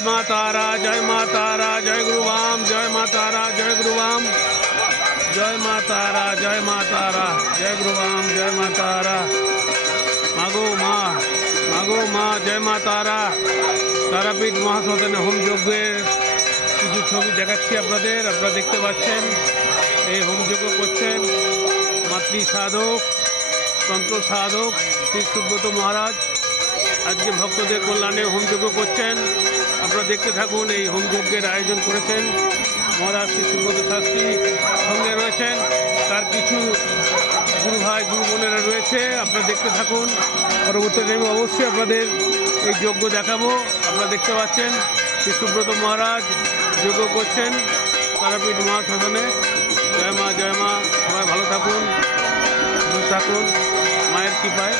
जय मां तारा, जय मां तारा, जय गुरु वाम, जय मां तारा, जय गुरु वाम, जय मां तारा, जय मां तारा, जय गुरु वाम, जय मां तारा। मागो माँ, जय मां तारा। তারাপীঠ মহাশ্মশানে হোম যজ্ঞের কিছু ছবি দেখাচ্ছি আপনারা দেখতে পাচ্ছেন। এই হোম যজ্ঞ করছেন মাতৃ সাধক, তন্ত্র সাধক শ্রী সুব্রত মহারাজ। আজকে ভক্তদের কল্যাণে হোম যজ্ঞ করছেন। আপনারা দেখতে থাকুন। এই হোম যজ্ঞের আয়োজন করেছেন মহারাজ শ্রী সুব্রত শাস্ত্রী। সঙ্গে রয়েছেন তার কিছু গুরু ভাই গুরু বোনেরা রয়েছে। আপনারা দেখতে থাকুন। পরবর্তী টাইমে অবশ্যই আপনাদের এই যজ্ঞ দেখাবো। আপনারা দেখতে পাচ্ছেন শ্রী সুব্রত মহারাজ যজ্ঞ করছেন তারাপীঠ মহাশ্মশানে। জয় মা, জয় মা। সবাই ভালো থাকুন, সুস্থ থাকুন মায়ের কৃপায়।